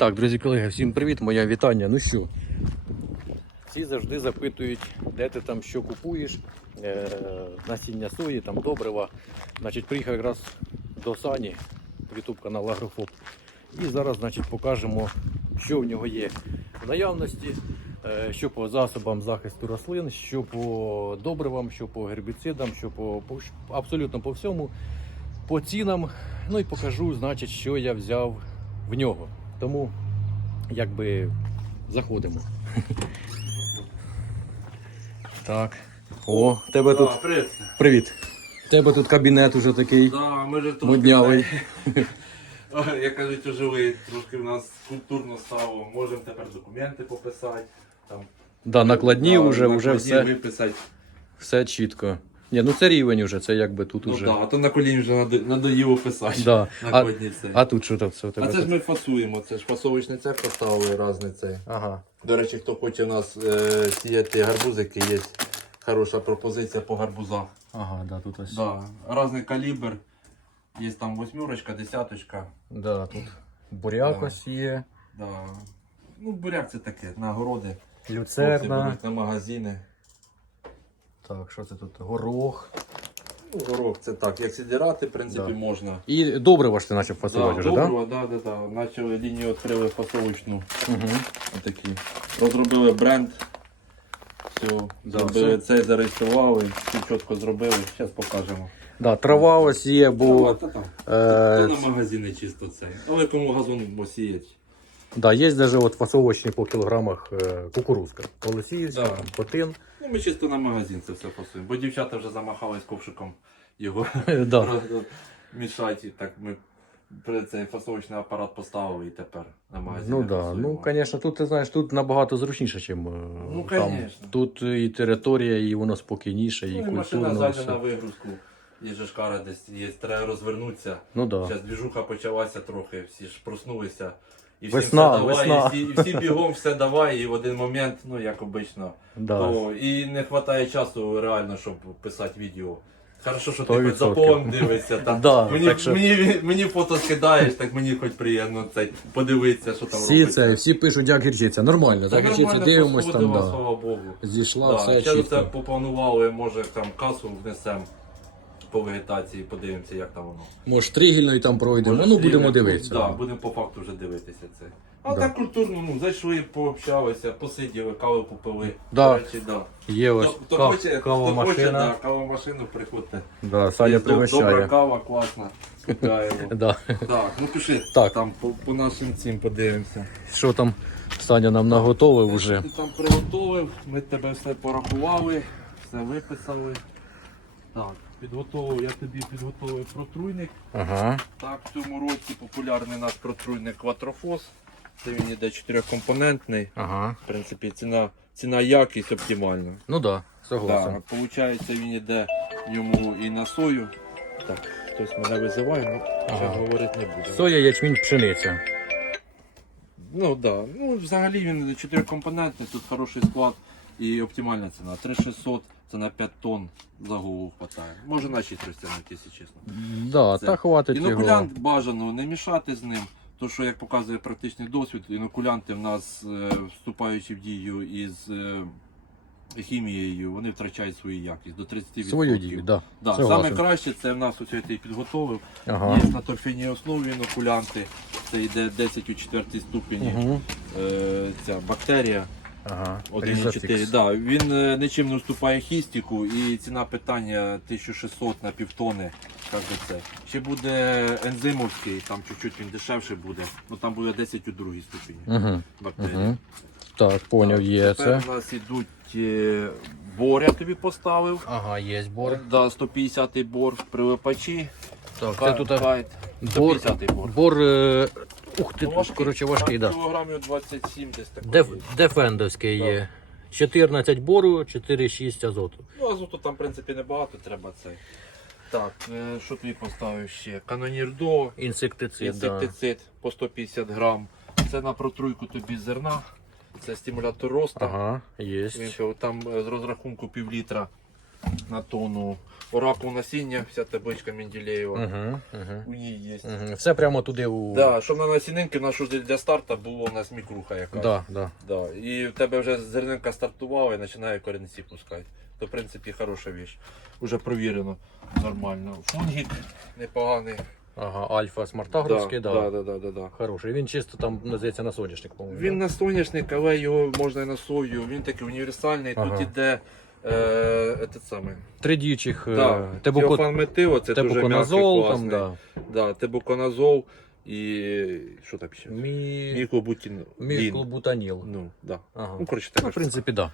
Так, друзі колеги, всім привіт, моє вітання. Ну що, всі завжди запитують, де ти там що купуєш, е, насіння сої, там добрива. Значить, приїхав якраз до Сані, YouTube канал Агрофоб. І зараз значить, покажемо, що в нього є в наявності, е, що по засобам захисту рослин, що по добривам, що по гербіцидам, що по, по абсолютно по всьому, по цінам. Ну і покажу, значить, що я взяв в нього. Тому якби заходимо. Так. О, тебе тут. Привіт. Привіт. Тебе тут кабінет уже такий Да, ми же моднявий. Як кажуть, ожили, трошки в нас культурно стало. Можемо тепер документи пописати. Там, Да, накладні вже, вже все, виписати. все чітко. Ні, ну це рівень уже, це якби тут Ну уже. да, а то на коліні вже надо- надоїло писати. Да. А, Накладні все. а тут що там у тебе? А це ж ми фасуємо, це ж фасовочний цех поставили різний цей. Ага. До речі, хто хоче у нас е, сіяти гарбузики, є хороша пропозиція по гарбузах. Ага, да, тут ось. Да, різний калібр. Є там восьмерочка, десяточка. Да, тут буряк Да. ось є, Да. Ну, буряк це таке, на городи. Хлопці беруть на магазини. Так, що це тут? Горох. Ну, горох це так, як сідирати, в принципі, Да. можна. І добриво ж ти почав фасувати да, вже, так? доброго, да, да, да. Почали лінію відкрили фасовочну. Угу. Отакі. Розробили бренд. Все, зробили все. це, зареєстрували, все чітко зробили. Зараз покажемо. Да, трава ось є, бо Та, та, е, та на магазини чисто це. Але кому газон посіять. Да, є навіть от фасовочні по кілограмах е, кукурузка. Колосіївська, Да. там, потин. Ну, ми чисто на магазин це все фасуємо. Бо дівчата вже замахались ковшиком його да. мішати. Так ми при цей фасовочний апарат поставили і тепер на магазин. Ну да. Ну, звісно, тут ти знаєш, тут набагато зручніше, ніж Ну, там. конечно. Тут і територія, і воно спокійніше, і Ну, і машина культурно. ззаді на Все. вигрузку. Є же ж кара десь є, треба розвернутися. Ну да. Зараз двіжуха почалася трохи, всі ж проснулися. І всі Весна, все давай, весна. І всі, і всі бігом все давай, і в один момент, ну як обично, Да. то і не вистачає часу реально, щоб писати відео. Хорошо, що ти хоч за відсотків. полем дивишся. Там. Да, мені, так що- мені, мені фото скидаєш, так мені хоч приємно цей, подивитися, що там Всі робиться. це, всі пишуть, як гірчиця. Нормально, Та так гірчиця нормально дивимось там, посходила, да. слава Богу. Зійшла, Да, все ще це чітко. попланували, може там касу внесемо по вегетації, подивимося, як там воно. Може, тригільною там пройдемо, Може, ну будемо стріляти. дивитися. Да, будемо по факту вже дивитися це. А Да. так культурно, ну, зайшли, пообщалися, посиділи, каву попили. Да. До речі, да. Є ось Хто, хто хоче, хто кава хоче, да, кавомашину, приходьте. Да, Саня Є доб- Добра кава, класна. Да. так, ну пиши, Так. там по, по нашим цим подивимося. Що там Саня нам наготовив уже? Ти там приготовив, ми тебе все порахували, все виписали. Так, підготовив, я тобі підготовив протруйник. Ага. Так, в цьому році популярний наш протруйник Quattrophos. Це він іде чотирьохкомпонентний. Ага. В принципі, ціна, ціна якість оптимальна. Ну да, согласен. Так, Получається, він іде йому і на сою. Так, хтось мене визиває, ну вже Ага. говорити не буде. Соя, ячмінь, пшениця. Ну так. Да. Ну, взагалі він чотирикомпонентний, тут хороший склад і оптимальна ціна. 3600 це на 5 тонн за голову хватає. Може на 6 розтягнути, якщо чесно. Да, Це. та хватить його. Інокулянт бажано не мішати з ним. То, що як показує практичний досвід, інокулянти в нас, е, вступаючи в дію із е, хімією, вони втрачають свою якість до 30%. Свою дію, да. Да, саме краще це в нас ось я підготовив. Ага. Є на торфяній основі інокулянти. Це йде 10 у 4 ступені. Угу. Ця бактерія Ага. 1,4. Різофікс. Да, він е, нічим не уступає хістіку і ціна питання 1600 на півтони. Каже це. Ще буде ензимовський, там чуть-чуть він дешевше буде. Ну там буде 10 у другій ступені Угу. бактерії. Угу. Так, поняв, є Тепер це. у нас ідуть е, бор, я тобі поставив. Ага, є бор. Да, 150 бор прилипачі. Так, це тут кайт. бор. 150 бор. Бор. е, Ух ти, тут, коротше, важкий, так. да. Кілограмів 27 десь такий. Деф, дефендовський Так. є. 14 бору, 4,6 азоту. Ну, азоту там, в принципі, небагато треба цей. Так, е, що тобі поставив ще? Канонір до, Інсектицид, да. інсектицид по 150 грам. Це на протруйку тобі зерна. Це стимулятор росту. Ага, є. Там е, з розрахунку пів літра на тонну. Оракул насіння, вся табличка Менделєєва. Угу, угу. У ній є. Угу. Все прямо туди у. Да, щоб на насінинки нашу для старта було у нас мікруха яка. Да, да. Да. І в тебе вже зернинка стартувала і починає корінці пускати. То, в принципі, хороша віч. Уже провірено нормально. Фунгік непоганий. Ага, Альфа Смартагровський, да. да, да, да, да, да. Хороший. Він чисто там називається на соняшник, по-моєму. Він да? на соняшник, але його можна і на сою. Він такий універсальний. Ага. Тут іде этот самий. Три діючих е, Да. метило, це дуже тебуконазол, там, да. Да, тебуконазол і що там ще? Мі... Міклобутін. Міклобутаніл. Ну, да. Ага. Ну, коротше, Ну, в принципі, да.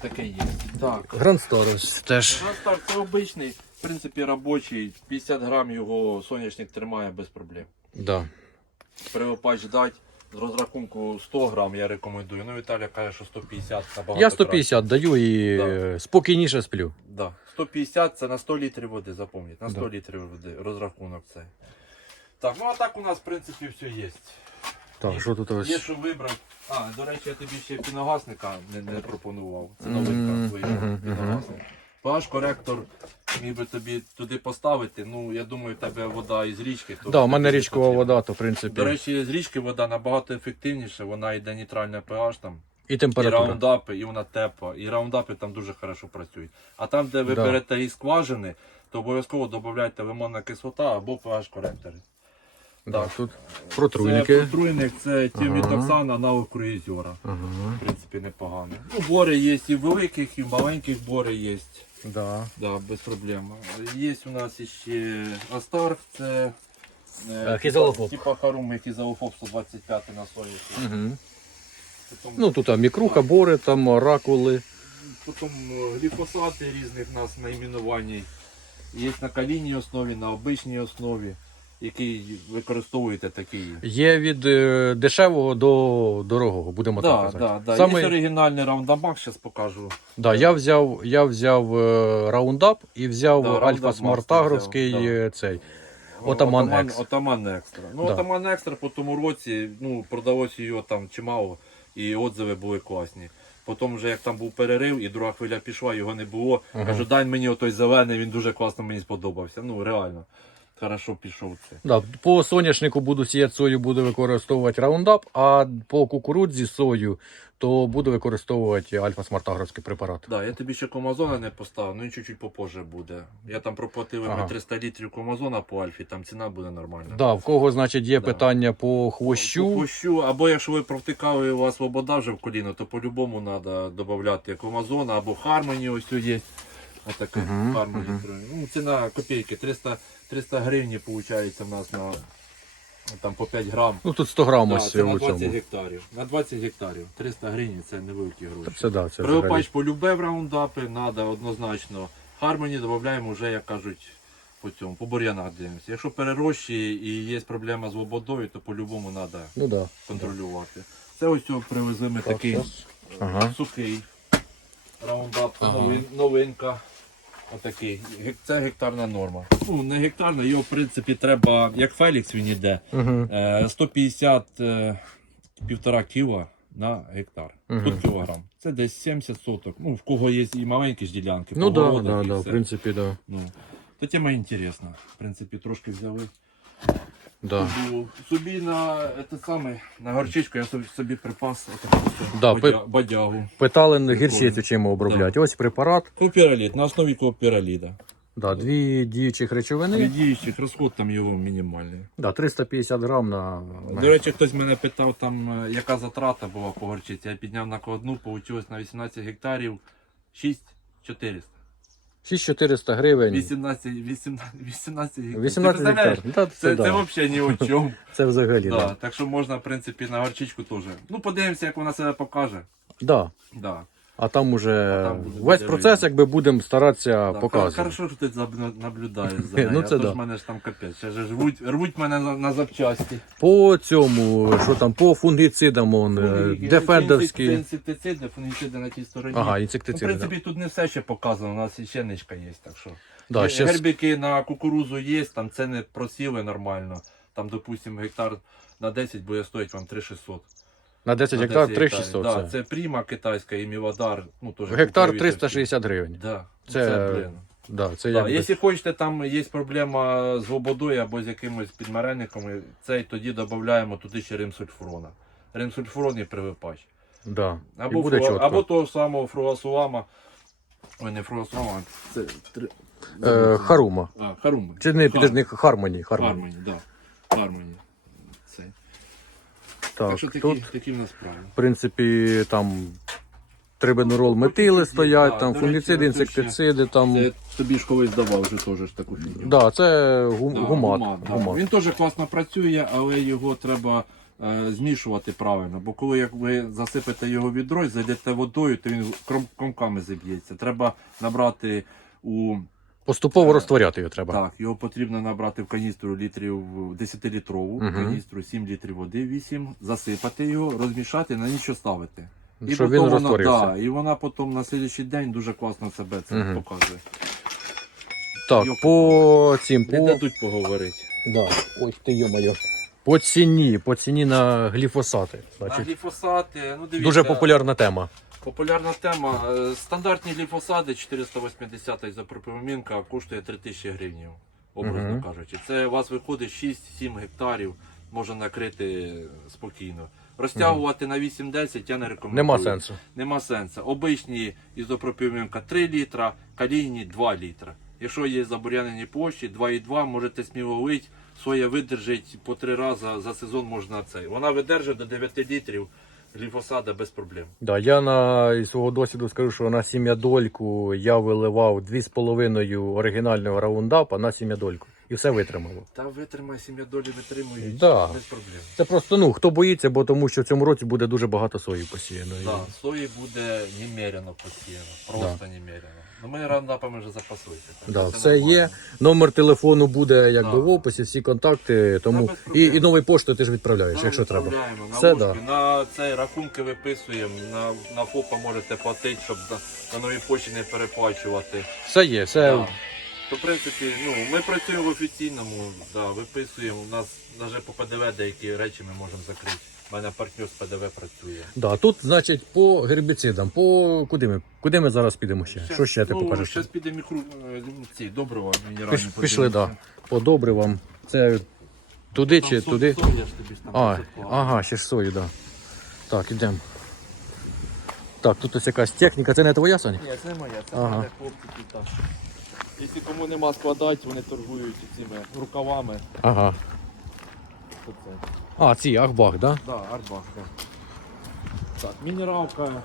таке є. Так. Гранд Старос теж. Ну, так, це обичний, в принципі, робочий. 50 грам його соняшник тримає без проблем. Да. Перевопач дать. З розрахунку 100 грам я рекомендую. Ну, Віталій каже, що 150 набагато Я 150 даю і Да. спокійніше сплю. Да. 150 це на 100 літрів води, запам'ятайте. На 100 Да. літрів води розрахунок цей. Так, ну а так у нас, в принципі, все є. Так, що тут Є, що вибрав. А, до речі, я тобі ще піногасника не, не пропонував. Це новинка вийшов. мгм, піногасник. pH коректор міг би тобі туди поставити. Ну, я думаю, в тебе вода із річки. то Да, у мене річкова вода, то в принципі. До речі, з річки вода набагато ефективніша, вона йде нейтральна pH там. і І раундапи, і вона тепла. І раундапи там дуже хорошо працюють. А там, де ви Да. берете із скважини, то обов'язково додавайте лимонна кислота або pH коректори. Да, Так. тут Це протруйник, це Ага. тіомітоксан, аналог круїзера. Ага. В принципі, непогано. Ну, бори є і великих, і маленьких бори є. Да. Да, без проблем. Є у нас ще Астарх, це Е, хізалофоб. Типа Харум хізалофоб 125 на сої. Угу. Потім, Ну тут а, мікруха, бори, там ракули. потім е, гліфосати різних у нас найменувань. Є на калійній основі, на обичній основі, який використовуєте такий. Є від е, дешевого до дорогого, будемо так Да, казати. да, да. Саме- Є оригінальний раундамак, зараз покажу. Да, я взяв, я взяв е, раундап і взяв Да, Альфа Roundup Смартагровський Master взяв, е, цей. Отаман Екс. Отаман Екстра. Ну, Да. Отаман Екстра по тому році, ну, продалося його там чимало, і отзиви були класні. Потім, вже як там був перерив, і друга хвиля пішла, його не було. Кажу, дай мені отой зелений, він дуже класно мені сподобався. Ну, реально. Хорошо пішов це. Да, по соняшнику буду сіяти сою, буду використовувати раундап, а по кукурудзі сою, то буду використовувати Альфа Смартагровський препарат. Да, я тобі ще комазона не поставив, ну він чуть-чуть попозже буде. Я там проплатив Ага. 300 літрів комазона по альфі, там ціна буде нормальна. Да, в кого, значить, є Да. питання по хвощу. По хвощу, або якщо ви провтикали і у вас вода вже в коліно, то по-любому треба додати комазона або Хармоні ось є. Мгм, Хармоні. мгм. Ну, ціна копійки, 300, 300 гривень виходить у нас на там, по 5 грам. Ну тут 100 грам Да, ось це на у 20 цьому. гектарів. На 20 гектарів. 300 гривень це невеликі гроші. Це да, це взагалі. Привопач полюбе раундапи, треба однозначно. Хармоні додаємо вже, як кажуть, по цьому, по бур'янах дивимося. Якщо перерощує і є проблема з лободою, то по-любому треба Ну да. контролювати. Це ось цього привезли ми Так, такий щас. Ага. сухий раундап, Ага. новин- новинка. Отакий. Це гектарна норма. Ну, не гектарна, його в принципі треба, як Фелікс він іде, Угу. е, 150 е, півтора кіла на гектар. Угу. Тут кілограм. Це десь 70 соток. Ну, в кого є і маленькі ж ділянки, Ну так, да, да, да, в принципі, да. Ну, то тема інтересна. В принципі, трошки взяли. Да. Собі- Собі на, це саме, на горчичку я собі, собі припас отаку Да, бадя- бадягу. Питали гірчицю чим обробляти. Ось препарат. Коопераліт, на основі коопераліда. Да, дві діючих речовини. Від діючих розход там його мінімальний. Да, 350 грам на. на- До речі, хтось мене питав, там, е, яка затрата була по горчиці. Я підняв накладну, вийшло на 18 гектарів 6400. 6400 гривень. 18, 18, 18 гектарів. 18 Ти представляєш? гектар. Да, це, Це, да. це взагалі ні о чому. це взагалі. да. Да. Так що можна, в принципі, на горчичку теж. Ну, подивимося, як вона себе покаже. Да. Да. А там уже А там буде весь буде процес, видно. якби будемо старатися Да, показувати. Хорошо, що ти заб- наблюдаєш за Ну, це а то да. ж мене ж там капець. Ще ж рвуть, рвуть мене на, на запчасті. По цьому, що там, по фунгіцидам, он, е, дефендовські. Інсектициди, фунгіциди на тій стороні. Ага, Ну, в інсектициди. принципі, тут не все ще показано, у нас ще ничка є, так що. Да, щас... Гербіки на кукурузу є, там ціни просіли нормально. Там, допустимо, гектар на 10 буде стоїть вам 3600. На 10 На гектар 10 3600. Да, це. це пріма китайська і Мівадар. Ну, теж Гектар 360 гривень. Да. Це- Це, блин. Да, це Да, Якщо хочете, там є проблема з ободою або з якимось підмаренниками, цей тоді додаємо туди ще римсульфурона. Римсульфурон і привипач. да. Або, І буде фруа- або того самого фруасуама. Ой, не фруасуама, це три... Е, Харума. А, Харума. Чи не Хар- Хармоні. Хармоні. Хармоні, да. Хармоні. Так, Так, що такі, тут, такі в нас справи. в принципі, там трибенурол метили стоять, там фунгіциди, інсектициди, там. Це тобі ж колись давав вже теж таку фігню. Да, це гу- Да, гумат. да. гумат. Він теж класно працює, але його треба е, змішувати правильно. Бо коли як ви засипете його відро і зайдете водою, то він кром- комками заб'ється. Треба набрати у Поступово розтворяти його треба. так, його потрібно набрати в каністру літрів 10-літрову, Мгм. каністру 7 літрів води, 8, засипати його, розмішати, на ніч оставити. Щоб він вона, да, і вона потім на слідчий день дуже класно себе це Мгм. показує. Так, Йоп. по цим, Не по, дадуть поговорити. да. Ой, ти йо-моє. По ціні, по ціні на гліфосати. На гліфосати, ну дивіться. дуже популярна тема. Популярна тема. Е, Стандартні гліфосади 480 ізопропіомінка коштує 3000 гривень, образно Мгм. кажучи. Це у вас виходить 6-7 гектарів, можна накрити спокійно. Розтягувати на 8-10 я не рекомендую. Нема сенсу. Нема сенсу. Обичні ізопропіомінка 3 літра, калійні 2 літра. Якщо є забур'янені площі, 2,2 можете сміло лить. Соя видержить по 3 рази за сезон можна цей. Вона видержить до 9 літрів гліфосада без проблем. Да, я на із свого досвіду скажу, що на сім'ядольку я виливав 2,5 оригінального раундапа на сім'ядольку. І все витримало. Та витримай, сім'я долі витримують Да. без проблем. Це просто ну хто боїться, бо тому що в цьому році буде дуже багато сої посіяно. І- Да, сої буде немерено посіяно, просто немерено. Ну ми рандапами вже запасуємося. так Да, це все нормально. є. Номер телефону буде якби Да. в описі, всі контакти. Тому без і, проблем. і новий поштою ти ж відправляєш, Да, якщо треба. відправляємо, На Все, ложки, на цей рахунки виписуємо, на, на ФОПа можете платити, щоб на, на новій почті не переплачувати. Все є, все Да. То, в принципі, ну, ми працюємо в офіційному, да, виписуємо. У нас навіть по ПДВ деякі речі ми можемо закрити. У мене партнер з ПДВ працює. Да, тут, значить, по гербіцидам, по куди ми? Куди ми зараз підемо ще? Що ще ти ну, покажеш? Зараз піде мікро... е, ці добрива мінеральні. Піш, пішли, да. подивимося. По добривам. Це туди Там чи со- туди? соя ж тобі ж там А, ага, ще ж сою, да. Так, ідемо. Так, тут ось якась техніка, це не твоя, Соня? Ні, це не моя, це Ага. мене хлопці тут. так. Якщо кому нема складати, вони торгують цими рукавами. Ага. Це. А, ці Ахбах, да? Да, арбах, да. Так, мінералка,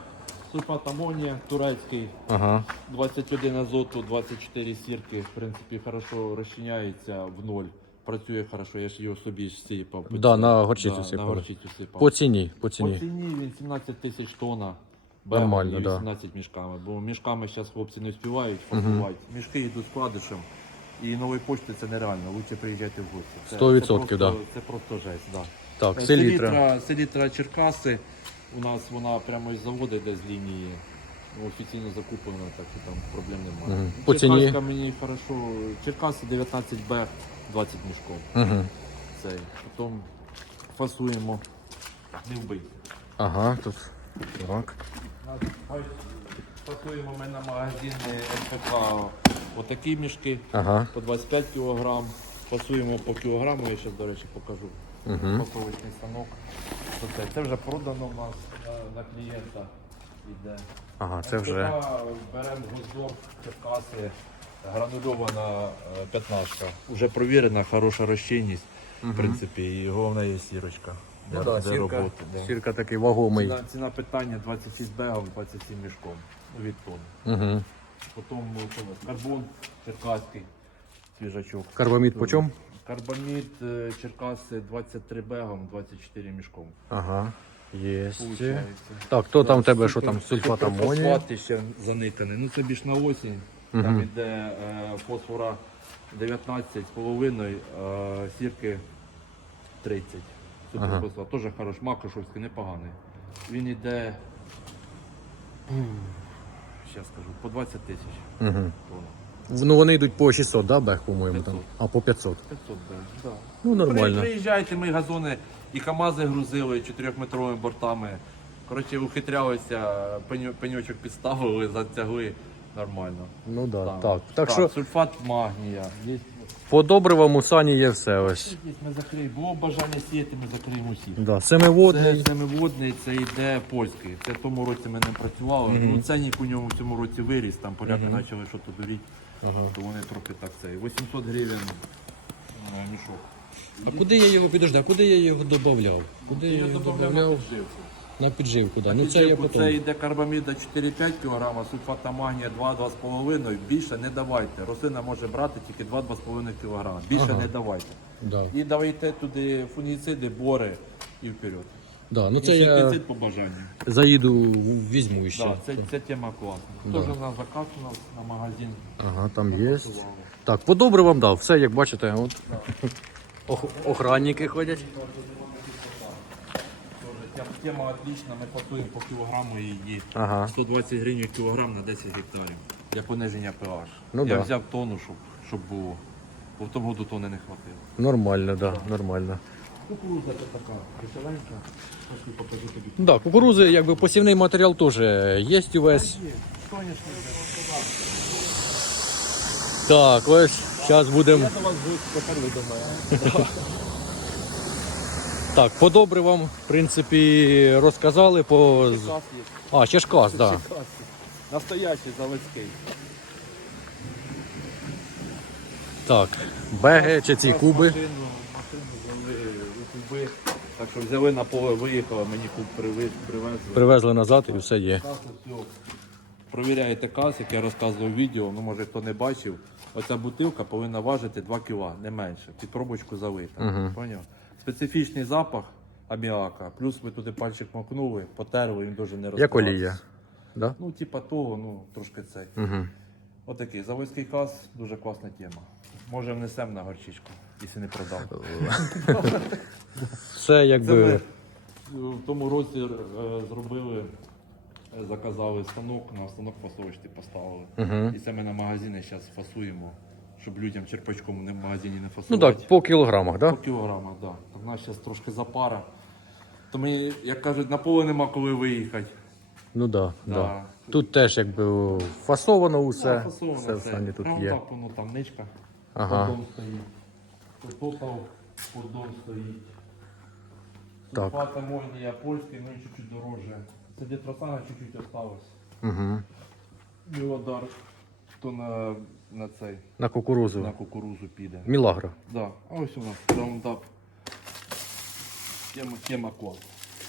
сульфат амонія турецький, Ага. 21 азоту, 24 сірки, в принципі, хорошо розчиняється в ноль. Працює хорошо, я ж його собі сипав. Да, на горчицю да, сипали. На горчицю сипав. По ціні, по По ціні. ціні він 17 тисяч тонна. Нормально, і да. 18 мішками, бо мішками зараз хлопці не встигають фасувати. Мішки йдуть складишем. І нової почти це нереально, лучше приїжджати в гості. Це, 100%, це да. просто, Це просто жесть, да. Так, Е, селітра. селітра, селітра Черкаси. У нас вона прямо із заводу йде з лінії. ну, Офіційно закуплена, так що там проблем немає. Мгм. По ціні? Черкаська мені хорошо. Черкаси 19 б 20 мішков. Угу. Цей. Потім фасуємо. Не вбий. Ага, тут. Так. Фасуємо ми на магазини МПК отакі мішки Ага. по 25 кг. Фасуємо по кілограму, я зараз, до речі, покажу. Угу. Фасовочний станок. Оце. Це вже продано у нас на, на клієнта. Іде. Ага, це вже. Беремо гуздор, Черкаси, гранульована е, п'ятнашка. Уже провірена, хороша розчинність. В принципі, і головна є сірочка. Ну да, сірка, роботи, да. сірка такий вагомий. Ціна, ціна питання 26 бегів, 27 мішком. Від тонни. Угу. Потім у нас, карбон черкаський, свіжачок. Карбамід по чому? Карбамід е, Черкаси 23 бегом, 24 мішком. Ага. Є. Так, то там в тебе що там? Сульфат амонію? ще заниканий. Ну це більш на осінь. Там Мгм. іде е, фосфора 19,5, е, сірки 30. Суперфосфат. Теж хорош, макрошовський, непоганий. Він іде. Зараз скажу, по 20 тисяч Угу. тонн. Ну вони йдуть по 600, да, бех, по-моєму, там. 500. А, по 500. 500 да. Да. Ну, нормально. При- Приїжджайте, ми газони і КАМАЗи грузили 4-метровими бортами. Коротше, ухитрялися, пеню- пеньочок підставили, затягли нормально. Ну да, Так. так. Так, що сульфат магнія. Є, по добривам у Сані є все ось. ми закриємо. Було бажання сіяти, ми закриємо усі. Да, семиводний. Це семиводний, це йде польський. Це в тому році ми не працювали. Ну, ценник у ньому в цьому році виріс, там поляки почали щось дуріть, Ага. то вони трохи так цей. 800 гривень е, мішок. А куди я його підожди, а куди я його додавав? Куди я його додав додавав? На підживку, да. На Ну це потім. Це йде карбаміда 4-5 кг, сульфата магнія 2-2,5 Більше не давайте. Рослина може брати тільки 2-2,5 кг. Більше Ага. не давайте. Да. І давайте туди фунгіциди, бори і вперед. Да, ну це я по бажанню. заїду, візьму ще. Да, це, це тема класна. Да. Теж у нас заказ у нас на магазин. Ага, там є. Так, по добривам дав, все як бачите, от. Ох- охранники ходять. Тема отлична, ми фасуємо по кілограму її. Ага. 120 гривень кілограм на 10 гектарів для пониження pH. Ну Я да. взяв тонну, щоб, щоб було. Бо в тому году тони не хватило. Нормально, да, нормально. Кукуруза це така веселенька. Покажу тобі. Да, кукурузи, якби посівний матеріал теж є увесь. Так, ось зараз будемо. Я до вас буду мене. Так, по добривам, в принципі, розказали по. Кас є. А, ще ж кас, так. Да. Кас. Настоящий заводський. Так, беги чи ці куби. Машину, машину взяли у куби. Так що взяли на поле, виїхали, мені куб привез, привезли. Привезли назад і все є. Провіряєте кас, як я розказував в відео, ну може хто не бачив. Оця бутилка повинна важити 2 кг, не менше. Під пробочку залита. Поняв? Специфічний запах аміака. Плюс ви туди пальчик макнули, потерли, він дуже не Як олія. Да? Ну, типа того, ну, трошки цей. Угу. Отакий заводський кас, дуже класна тема. Може внесемо на горчичку, якщо не продав. Все Це ми якби. в тому році е, зробили, е, заказали станок, на станок фасовочки поставили. Угу. І це ми на магазини зараз фасуємо, щоб людям черпачком не в магазині не Ну так, по кілограмах, так? Да? кілограмах, так. Да. У нас зараз трошки запара. То ми, як кажуть, на поле нема коли виїхати. Ну да, да. Да. Тут теж якби фасовано усе. Да, фасовано все в стані тут є. Так, воно там ничка. Ага. Поддон стоїть. Топав, поддон стоїть. Так. Сульфат амонія польський, ну і чуть-чуть дороже. Це дітросана чуть-чуть осталось. Угу. Мілодар, то на, на цей, На кукурузу. на кукурузу піде. Мілагро. Да. А ось у нас раундап. Тема, тема клас.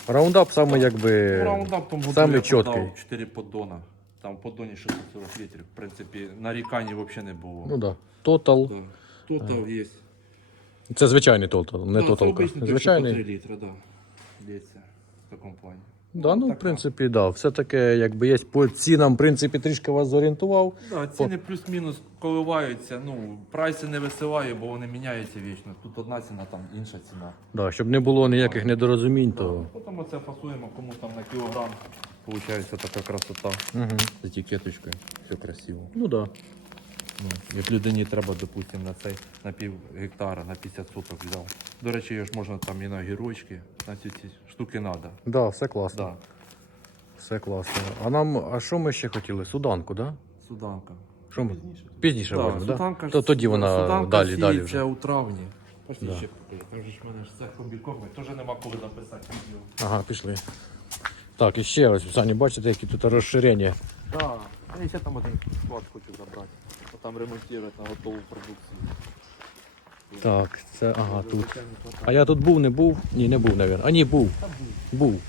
Раундап саме якби. Ну, раундап там самий я продав чіткий. 4 поддона. Там в поддоні 640 літрів. В принципі, нарікань взагалі не було. Ну да. Тотал. Да. Тотал є. Це звичайний тотал, не Да, тоталка. Це обичний, Звичайний. 3 літра, да. Йдеться в такому плані. Да, ну, в принципі, да. Все таке, якби є по цінам, в принципі, трішки вас зорієнтував. Да, ціни плюс-мінус коливаються. Ну, прайси не висилаю, бо вони міняються вічно. Тут одна ціна, там інша ціна. Да, щоб не було ніяких недорозумінь, то. Потім оце фасуємо, кому там на кілограм. Получається така красота. Угу. З етикеточкою. Все красиво. Ну да. Ну, як людині треба, допустимо, на цей на пів гектара, на 50 соток взяв. До речі, його ж можна там і на гірочки, на ці, ці штуки треба. Да, все класно. Да. Все класно. А нам, а що ми ще хотіли? Суданку, да? Суданка. Що ми? Пізніше Да, возьмемо, да? суданка ж- То тоді вона суданка далі, далі сіється вже. у травні. Пошли Да. ще покажу. Там же ж в мене ж це комбікорми, теж нема коли записати відео. Ага, пішли. Так, і ще ось, самі бачите, які тут розширення. Так, я ще там один склад хочу забрати. Бо там ремонтувати на готову продукцію. Так, це, ага, тут. А я тут був, не був? Ні, не був, мабуть. А ні, був. Був.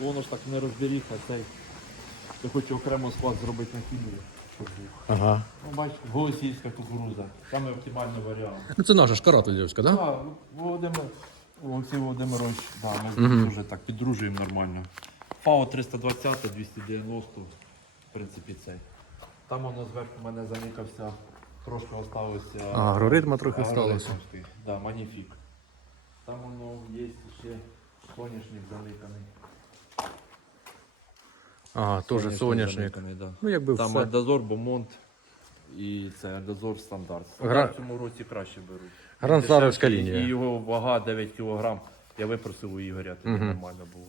Воно ж так не розберіться, цей. Я хочу окремо склад зробити на був. Ага. Ну, бачите, голосійська кукуруза. Саме оптимальний варіант. Ну це наша ж Карательівська, так? Да? Так, Володимир, Олексій Володимирович, да, ми Мгм. дуже так піддружуємо нормально. ФАО 320, 290, в принципі, цей. Там воно зверху мене заникався, трошки осталося. А, агроритма трохи агроритмовський, сталося. Да, маніфік. Там воно є ще соняшник заниканий. Ага, теж соняшник. да. Ну, якби Там все. Альдозор, Бомонт і це Альдозор стандарт. Гра- в цьому році краще беруть. Гранд-Славівська лінія. І його вага 9 кг. Я випросив у Ігоря, тоді Мгм. нормально було.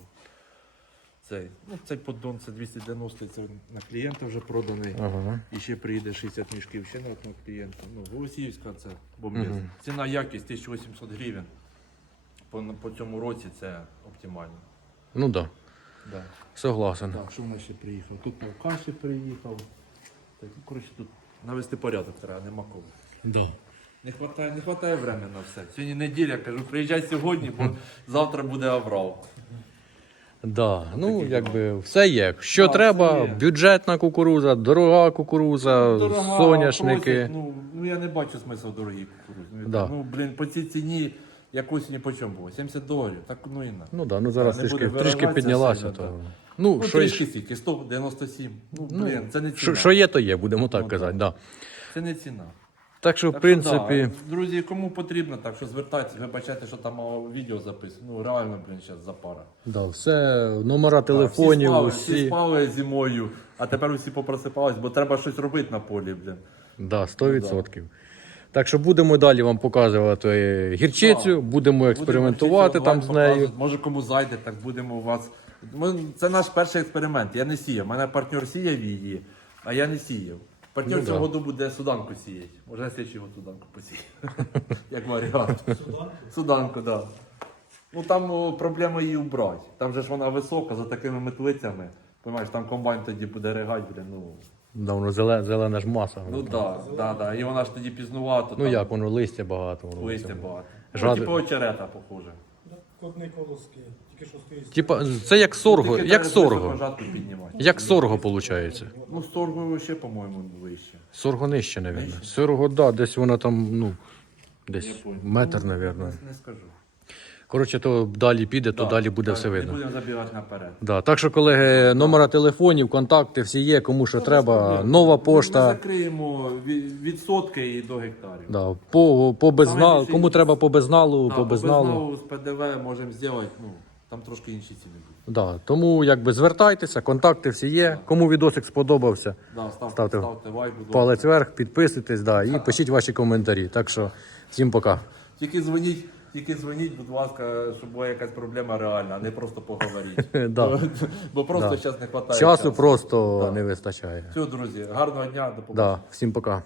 Цей, ну, цей поддон це 290, це на клієнта вже проданий. Ага. І ще приїде 60 мішків ще на одного клієнта. Ну, Голосіївська це бомбез. Мгм. Ціна якість 1800 гривень. По, по цьому році це оптимально. Ну так, да, Да. согласен. Так, що в нас ще приїхав? Тут Павка ще приїхав. Так, ну, коротше, тут навести порядок треба, нема кого. Да. Не хватає, не хватає времени на все. Сьогодні неділя, кажу, приїжджай сьогодні, бо завтра буде аврал. Да. Ну, якби все є. Що Да, треба, все є. бюджетна кукуруза, дорога кукуруза, Дорога, соняшники. просять, ну, ну я не бачу смислу в дорогій кукурузі. Ну, Да. Ну, блін, по цій ціні якось ні по чому було. 70 доларів, так ну і на. Ну да, ну зараз не трішки, буде трішки виражатися піднялася. сильно, То... да. Ну, Ну, що, трішки стільки, 197. Ну, ну, блін, це не ціна. що є, то є, будемо так Ну, казати. да. Да. Це не ціна. Так що, в Так принципі, да, друзі, кому потрібно, так що звертайтеся, ви бачите, що там відео записано. Ну реально, блін, зараз запара. да, все, номера Так, телефонів, всі спали, усі. всі спали зимою, а тепер усі попросипались, бо треба щось робити на полі, блін. Да, 100%. Так що будемо далі вам показувати гірчицю, Да. будемо експериментувати Будемо там з нею. показувати. Може кому зайде, так будемо у вас. Це наш перший експеримент. Я не сіяв. У мене партнер сіяв її, а я не сіяв. Партнер Ну, цього да. году буде суданку сіяти. Може на слідчий год суданку посіє. Як варіант. Суданку? Суданку, так. Ну там проблема її убрати. Там же ж вона висока за такими метлицями. Понимаєш, там комбайн тоді буде ригать, блін, ну. Да, воно зелена, зелена ж маса. Ну так, да, да, да. І вона ж тоді пізнувато. ну там як, воно листя багато. Воно Листя багато. Жад- Ну, типу очерета, похоже. Котний колоски. Типа, це як сорго, Тільки як сорго. Як сорго виходить. Ну, сторгою ще, по-моєму, вище. Сорго нижче, мабуть. Нижче? Сорго, да, десь воно там, ну, десь метр, Ну, мабуть. Не, не скажу. Коротше, то далі піде, то Да, далі буде так, все Не видно. будемо забігати наперед. Да. Так що, колеги, номера телефонів, контакти всі є, кому що треба. Нова пошта. Ми закриємо від, від і до гектарів. Да. По, по безналу, кому треба по безналу, Да, по безналу. з ПДВ можемо зробити, ну, там трошки інші ціни будуть. Да. Тому якби звертайтеся, контакти всі є. Кому відосик сподобався, Да, ставте, Ставте ставте, лайк, будь ласка. палець вверх, підписуйтесь, да, і пишіть ваші коментарі. Так що всім пока. Тільки дзвоніть, тільки дзвоніть, будь ласка, щоб була якась проблема реальна, а не просто поговорити. Да. Бо, просто Да. зараз не вистачає Часу просто Да. не вистачає. Все, друзі, гарного дня, до побачення. Да. Всім пока.